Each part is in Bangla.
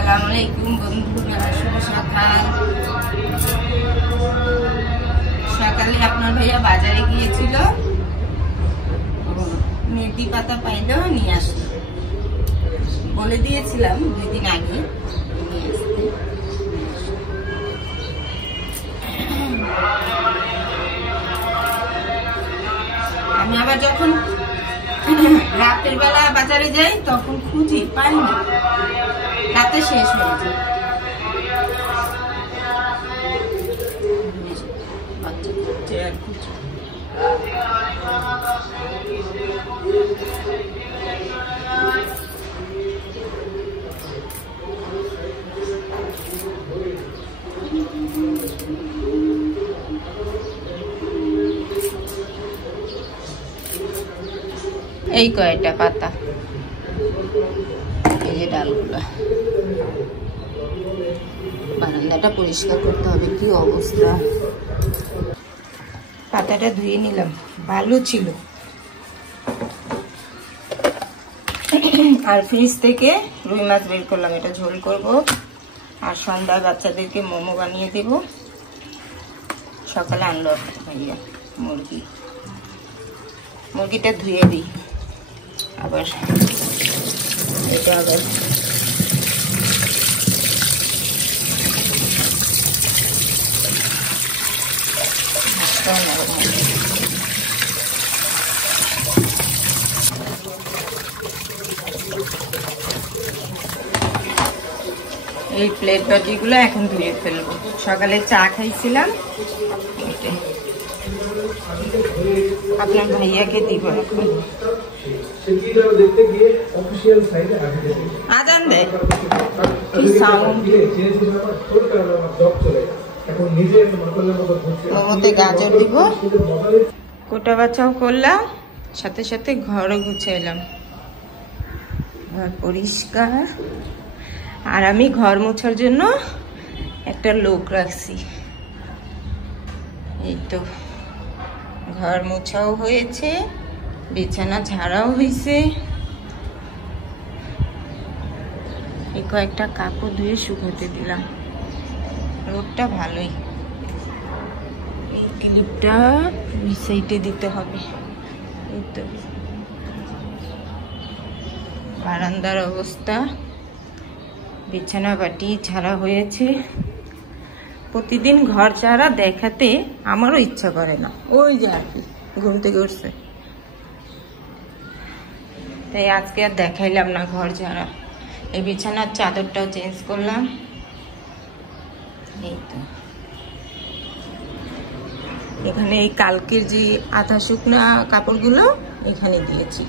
আসসালামু আলাইকুম বন্ধুরা, শুভ সকাল। সকালে আপনার ভাইয়া বাজারে গিয়েছিল, মেথি পাতা পাইলো, নিয়ে আসলো। বলে দিয়েছিলাম 2 দিন আগে নিয়ে আসতে। আমি আবার যখন রাতের বেলা বাজারে যাই তখন খুঁজি, পাই না, রাতে শেষ হয়ে যায়। এই কয়টা পাতা, এই যে ডালগুলা। বারান্দাটা পরিষ্কার করতে হবে, কি অবস্থা। পাতাটা ধুয়ে নিলাম, ভালো ছিল। আর ফ্রিজ থেকে রুই মাছ বের করলাম, এটা ঝোল করব। আর সন্ধ্যায় বাচ্চাদেরকে মোমো বানিয়ে দেব। সকালে আনলো ভাইয়া মুরগিটা ধুয়ে দিই। আবার এটা আবার এই প্লেট বাটিগুলো এখন ধুয়ে ফেলবো। সকালে চা খাইছিলাম, আপনার ভাইয়াকে দিব এখন। আজান দেয়, কি সাউন্ড। মোমোতে গাজর দিব, কোটা বাছাও করলাম, সাথে সাথে ঘরও গুছাইলাম। ঘর পরিষ্কার। আর আমি ঘর মোছার জন্য একটা লোক রাখছি। এই তো ঘর মোছাও হয়েছে, বিছানা ঝাড়াও হয়েছে। এই কয়েকটা কাপড় ধুয়ে শুকোতে দিলাম। রোদটা ভালোই। এই ক্লিপটা ওই সাইডে দিতে হবে। এই তো বারান্দার অবস্থা, বিছানা বাটি ঝাড়া হয়েছে। প্রতিদিন ঘর ঝাড়া দেখাতে আমারও ইচ্ছা করে না। ওই যে আর কি ঘুম থেকে উঠছে, তাই আজকে আর দেখাইলাম না ঘর ঝাড়া। এই বিছানার চাদরটাও চেঞ্জ করলাম। এই তো এখানে এই কালকের যে আধা শুকনা কাপড়গুলো এখানে দিয়েছি,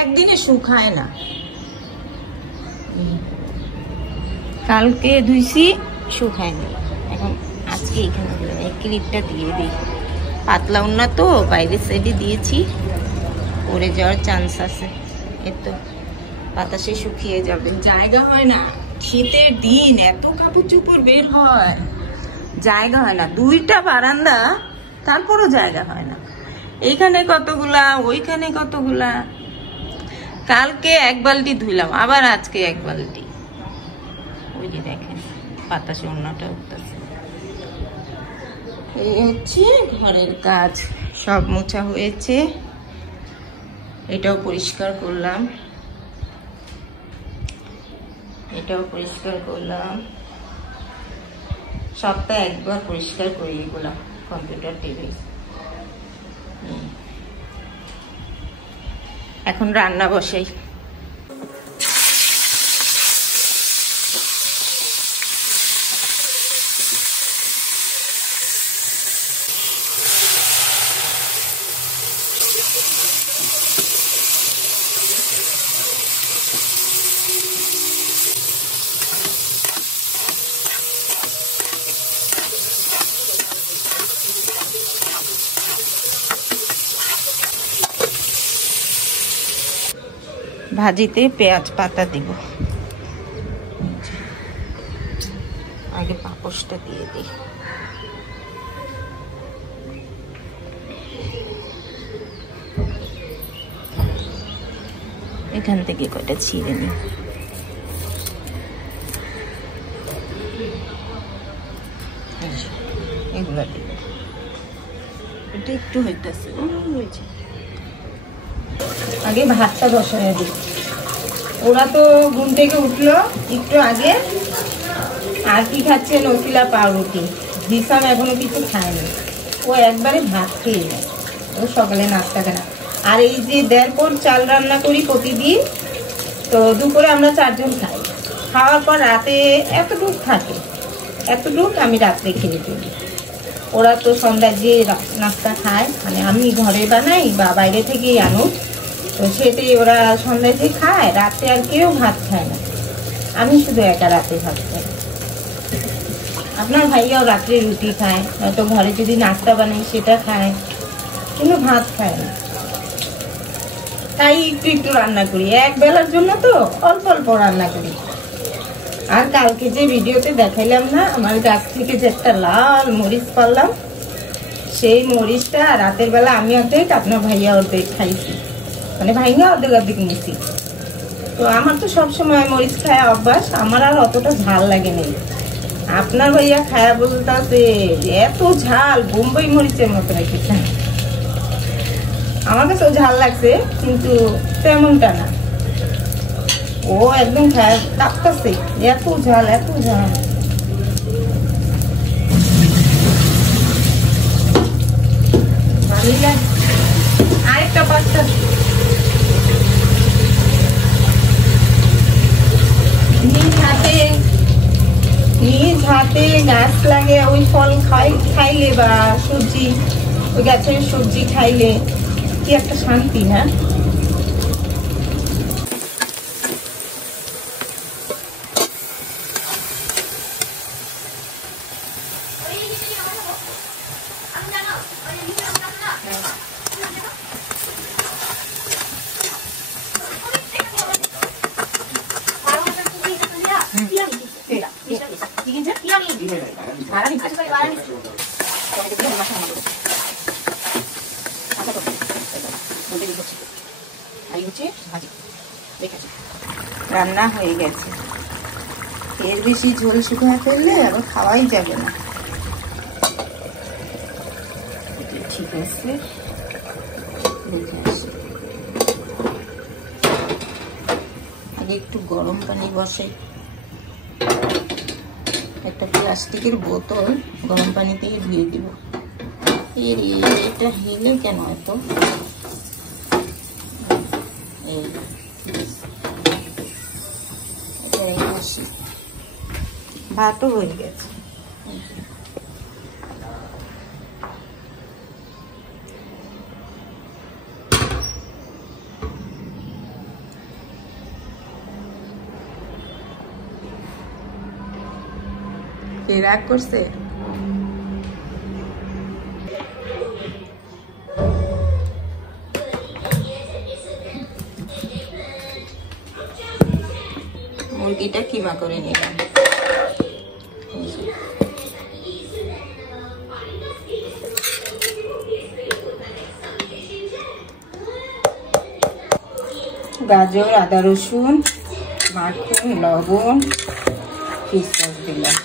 একদিনে শুকায় না। কালকে ধুইছি, শুকায়নি। এখন আজকে এখানে দিলাম। এই ক্লিপটা দিয়ে দিই, পাতলা ওড়না তো বাইরের সাইডে দিয়েছি, পড়ে যাওয়ার চান্স আছে। এতো বাতাসে শুকিয়ে যাবে, জায়গা হয় না। শীতের দিন এত কাপড় চোপড় বের হয়, জায়গা হয় না। 2টা বারান্দা, তারপরও জায়গা হয় না। এইখানে কতগুলা, ওইখানে কতগুলা। কালকে 1 বালতি ধুইলাম, আবার আজকে 1 বালতি। ওই যে দেখেন বাতাসে ওড়নাটা উঠতেছে। এই হচ্ছে ঘরের কাজ, সব মোছা হয়েছে। এটাও পরিষ্কার করলাম, এটাও পরিষ্কার করলাম। সপ্তাহে 1 বার পরিষ্কার করি এগুলা, কম্পিউটার টেবিল। এখন রান্না বসাই। ভাজিতে পেঁয়াজ পাতা দিব। আগে পাপোশটা দিয়ে দিই। এখান থেকে কয়টা ছিঁড়ে নিই। বাটি এটা একটু হইতেছে আগে ভাতটা বসায় দিই। ওরা তো ঘুম থেকে উঠলো একটু আগে। আর কি খাচ্ছেন? ওসিলা পাউরুটি। হিসাম এখনো কিছু খায়নি, ও একবারে ভাত খেয়ে নেয়। ও সকালে নাস্তা খায় না। আর এই যে 1.5 পট চাল রান্না করি প্রতিদিন, তো দুপুরে আমরা 4 জন খাই। খাওয়ার পর রাতে এতটুক থাকে, এতটুক আমি রাত্রে খেয়ে ফেলি। ওরা তো সন্ধ্যায় যে নাস্তা খায়, মানে আমি ঘরে বানাই বা বাইরে থেকেই আনো, তো সেটাই ওরা সন্ধ্যায় যে খায়। রাতে আর কেউ ভাত খায় না, আমি শুধু একা রাতে ভাত খাই। আপনার ভাইয়াও রাত্রে রুটি খায়, নয়তো ঘরে যদি নাস্তা বানাই সেটা খায়, কিন্তু ভাত খায় না। তাই একটু একটু রান্না করি, এক বেলার জন্য তো অল্প অল্প রান্না করি। আর কালকে যে ভিডিওতে দেখাইলাম না, আমার গাছ থেকে যে একটা লাল মরিচ পারলাম, সেই মরিচটা রাতের বেলা আমি অর্ধেক, আপনার ভাইয়া অর্ধেক খাইছি, মানে ভাইয়া অর্ধেক অর্ধেক নিছি। তো আমার তো সবসময় মরিচ খায় অভ্যাস, আমার আর অতটা ঝাল লাগে নেই। আপনার ভাইয়া খায়া বলতে এত ঝাল, বোম্বাই মরিচের মতো রেখেছে। আমার কাছেও ঝাল লাগছে, কিন্তু তেমনটা না। ও একদম খায় কাঁপতেছে, এত ঝাল এত ঝাল। আরেকটা পাঁচটা নিজ হাতে গাছ লাগে, ওই ফল খাইলে বা সবজি, ওই গাছের সবজি খাইলে কি একটা শান্তি না। রান্না হয়ে গেছে। এর বেশি ঝোল শুকিয়ে ফেললে আবার খাওয়াই যাবে না। ঠিক আছে, আগে একটু গরম পানি বসে, একটা প্লাস্টিকের বোতল গরম পানি থেকে ধুয়ে দিব। এটা হেলে কেন এত? ভাতও হয়ে গেছে। রাগ করছে? মুরগিটা কিমা করে নিলাম। গাজর, আদা রসুন মাখন, লবণ, ফিশ সস দিলাম।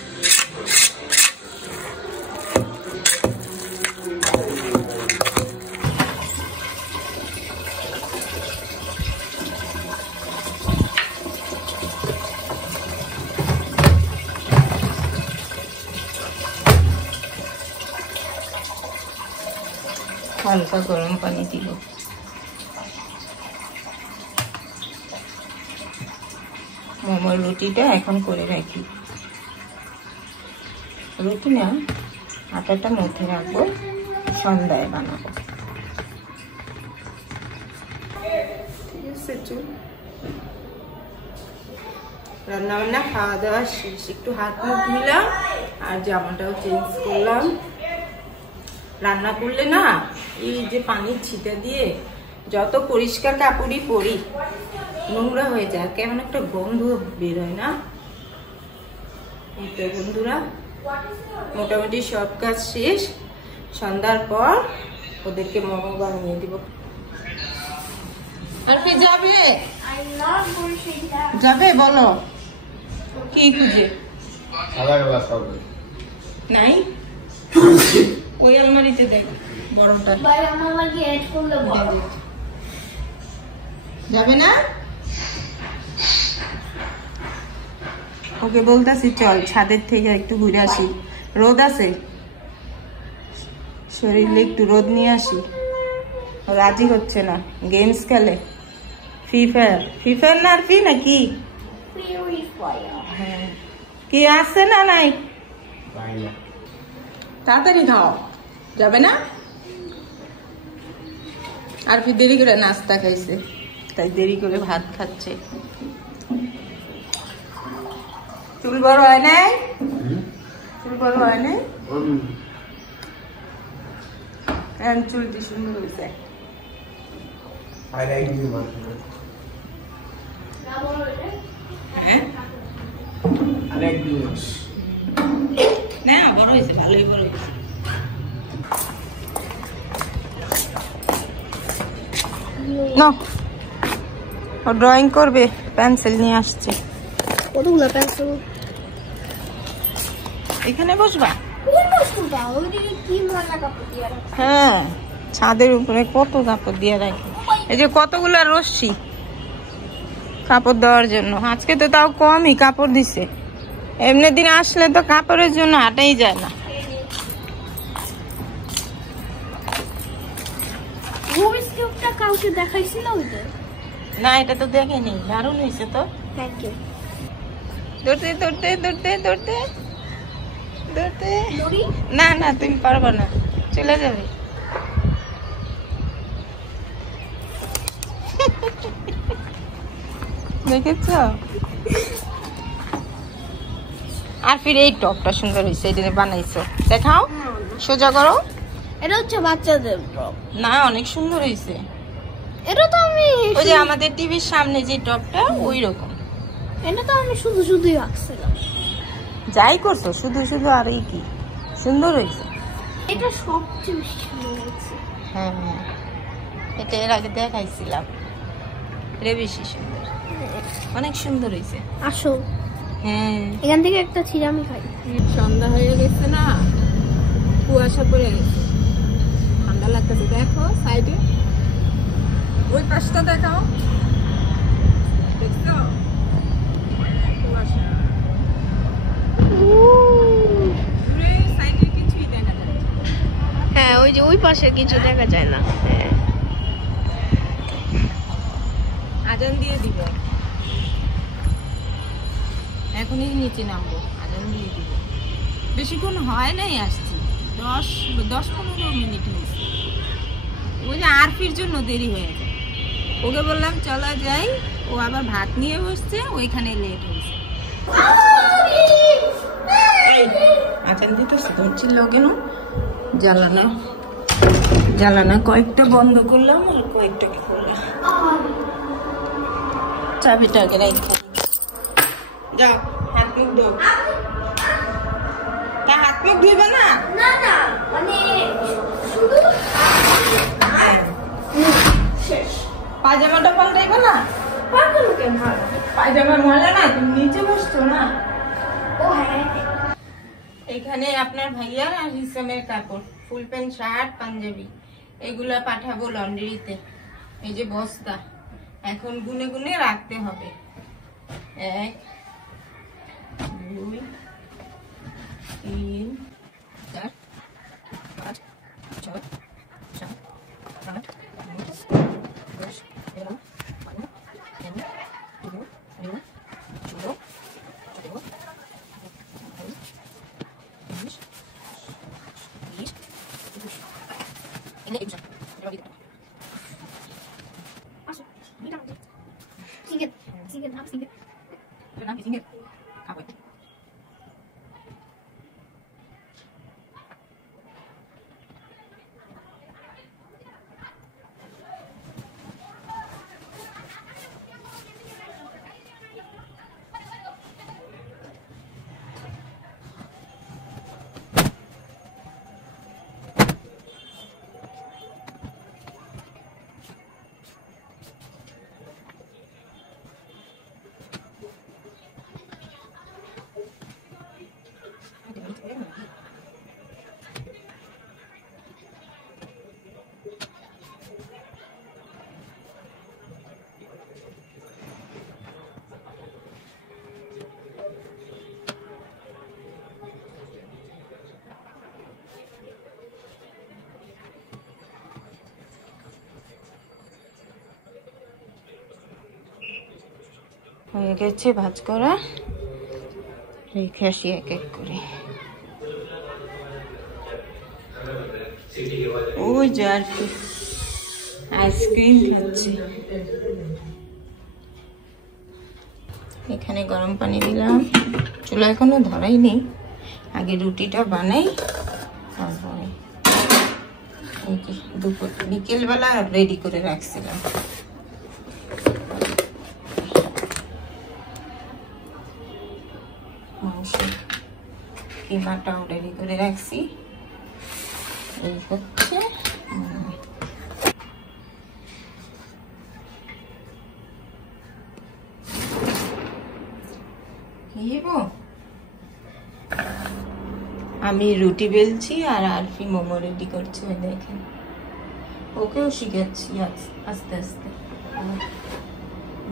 হালকা গরম পানি দিব। মোমোর রুটিটা এখন করে রাখি। রুটি না, আটাটা মধ্যে রাখবো, সন্ধ্যায় বানাবো। রান্না বান্না খাওয়া দাওয়া শেষ, একটু হাত মুখ ধুলাম আর জামাটাও চেঞ্জ করলাম। রান্না করলে না, এই যে পানির ছিটা দিয়ে যত পরিষ্কার কাপড়ই পরি নোংরা হয়ে যায়, কেমন একটা গন্ধ বের হয় না। এই তো বন্ধুরা, মোটামুটি সব কাজ শেষ। সন্ধ্যার পর ওদেরকে মোমো বানিয়ে দিব। আর কি যাবে? যাবে বলো, কি খুঁজে নাই? ওই আলমারিতে দেখ বড়টা ভাই আমার লাগি এড করলে বড় যাবে না। ওকে বলতাছি চল ছাদের থেকে একটু ঘুরে আসি, রোদ আছে, শরীরে একটু রোদ নিয়ে আসি। রাজি হচ্ছে না, গেমস খেলে, ফ্রি ফায়ার না আর ফ্রি নাকি হ্যাঁ কি আসছে না নাই, তাড়াতাড়ি খাও, যাবে না। আর ফির দেরি করে নাস্তা খাইছে, তাই দেরি করে ভাত খাচ্ছে। চুল বড় হয় নাই, চুল বড় হয় নাই, চুলটি সুন্দর হয়েছে। হ্যাঁ না বড় হয়েছে, ভালোই বড় হয়েছে। ড্রয়িং করবে, পেন্সিল নিয়ে আসছে। কতগুলো পেন্সিল? এখানে বসবা? হ্যাঁ ছাদের উপরে কত কাপড় দিয়ে রাখে, এই যে কতগুলো রশ্মি কাপড় দেওয়ার জন্য। আজকে তো তাও কমই কাপড় দিছে, এমনি দিন আসলে তো কাপড়ের জন্য হাঁটাই যায় না। কাউকে দেখাইছিল না, এটা তো দেখেনি, দারুণ হয়েছে তো। Thank you. দৌড়তে দৌড়তে দৌড়তে দৌড়তে দৌড়তে, না না তুমি পারবে না, চলে যাবে। দেখেছ? আর ফির এই টপটা সুন্দর হয়েছে, এটা বানাইছো, দেখাও, সোজা করো। এটা হচ্ছে বাচ্চাদের টপ। না অনেক সুন্দর হয়েছে। এটা তো আমি ওই যে আমাদের টিভির সামনে যে টপটা ওই রকম। এটা তো আমি শুধু শুধুই আঁকছিলাম। যাই করছো শুধু শুধু, আর এই কি সুন্দর হয়েছে। এটা সবচেয়ে বেশি সুন্দর হয়েছে। হ্যাঁ হ্যাঁ, এটা এর আগে দেখাইছিলাম, এটা বেশি সুন্দর, অনেক সুন্দর হয়েছে। আসো হ্যাঁ এখান থেকে একটা ছিরামি খাই। সন্ধ্যা হয়ে গেছে না, কুয়াশা পড়ে গেছে, ঠান্ডা লাগতেছে। দেখো সাইডে ওই পাশটা দেখাও, দেখছো কুয়াশা, দূরে সাইডে কিছুই দেখা যায়। হ্যাঁ ওই যে ওই পাশে কিছু দেখা যায় না। আজান দিয়ে দিব, এখনই নিচে নামবো, আজান দিয়ে দিব। বেশিক্ষণ হয় নাই, আসছি 10-15 মিনিট হয়েছে। ওই যে আরফির জন্য দেরি হয়ে যায়, ওকে বললাম চলা যাই, ও আবার ভাত নিয়ে বসছে, ওইখানে লেট হয়েছে। আজান দিতেছে, ধরছিল কেন? জ্বালানা কয়েকটা বন্ধ করলাম আর কয়েকটা কি করলাম, চাবিটা আগে রাখি। যাও হাত মুখ ধোও। তা হাত মুখ ধুইবে না? না না মানে শুধু শেষ। পায়জামাটা পাল্টাইবে না? পাগল কেন? পায়জামা ময়লা না, তুমি নিচে বসছো না। ও হ্যাঁ, এখানে আপনার ভাইয়া আর হিসামের কাপড়, ফুল প্যান্ট, শার্ট, পাঞ্জাবি, এগুলা পাঠাবো লন্ড্রিতে। এই যে বস্তা, এখন গুনে গুনে রাখতে হবে। 1 2 3 4 5 6 7 8 9 10 11 12 13 14 15 16 17 18 19 20 ini itu berapa gitu আসো এটা আমাদের সিঙ্গেল সিঙ্গেল নাম single kenapa di sini apa itu হয়ে গেছে ভাজ করা, রেখে আসি এক এক করে। ওই যে আর কি আইসক্রিম খাচ্ছি। এখানে গরম পানি দিলাম, চুলা এখনো ধরাই নেই, আগে রুটিটা বানাই তারপরে। দুপুর বিকেলবেলা রেডি করে রাখছিলাম। মাংস কিমাটাও রেডি করে রাখছি। এই হচ্ছে আমি রুটি বেলছি আর আরফি মোমো রেডি করছে। দেখেন, ওকেও শিখাচ্ছি আস্তে আস্তে,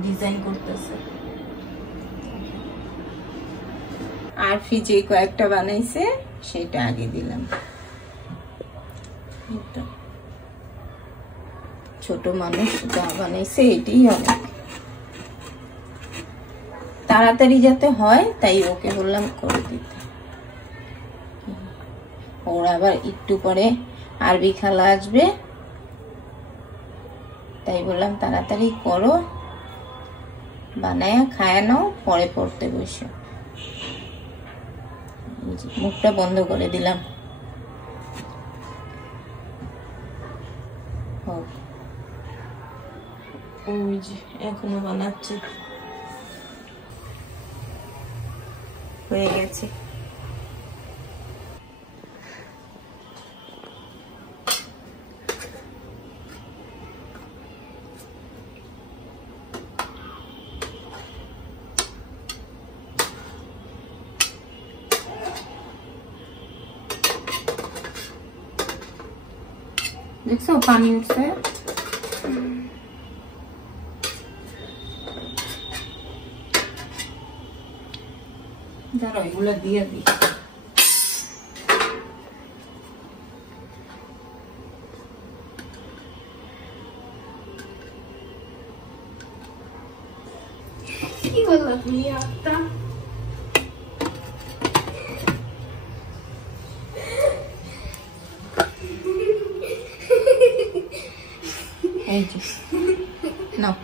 ডিজাইন করতেছে। আরফি যে কয়েকটা বানাইছে সেটা আগে দিলাম। ছোট মানুষ যা বানাইছে এটাই অনেক, তাড়াতাড়ি যাতে হয় তাই ওকে বললাম করে দিতে। ওর আবার একটু পরে আরবি খালা আসবে, তাই বললাম তাড়াতাড়ি করো, বানায়া খায় নাও, পরে পড়তে বসো। মুখটা বন্ধ করে দিলাম। ওই যে এখনো বানাচ্ছে, হয়ে গেছে। দেখছো পানি উঠছে, দাঁড়াও এগুলো দিয়ে দিই। কি বললা তুমি আত্মা? এই যে নাও,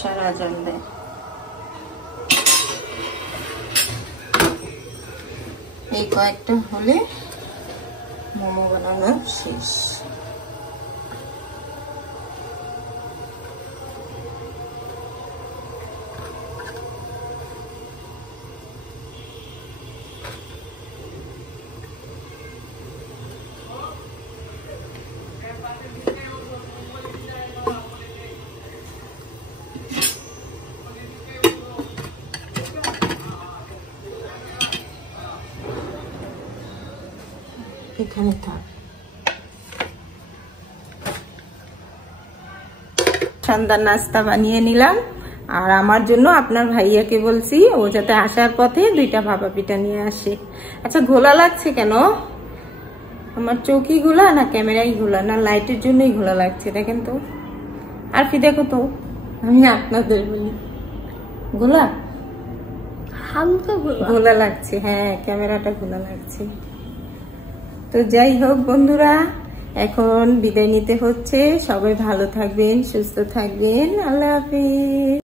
সারা আজান দেয়। এই কয়েকটা হলে মোমো বানানো শেষ। এখানে থাক। সন্ধ্যার নাস্তা বানিয়ে নিলাম, আর আমার জন্য আপনার ভাইয়াকে বলছি ও যাতে আসার পথে 2টা ভাপা পিঠা নিয়ে আসে। আচ্ছা ঘোলা লাগছে কেন? আমার চৌকি ঘোলা না ক্যামেরাই ঘোলা না লাইটের জন্যই ঘোলা লাগছে? দেখেন তো, আর কি দেখো তো, আমি আপনাদের বলি ঘোলা, হালকা ঘোলা লাগছে। হ্যাঁ, ক্যামেরাটা ঘোলা লাগছে। তো যাই হোক বন্ধুরা, এখন বিদায় নিতে হচ্ছে। সবাই ভালো থাকবেন, সুস্থ থাকবেন। আল্লাহ হাফেজ।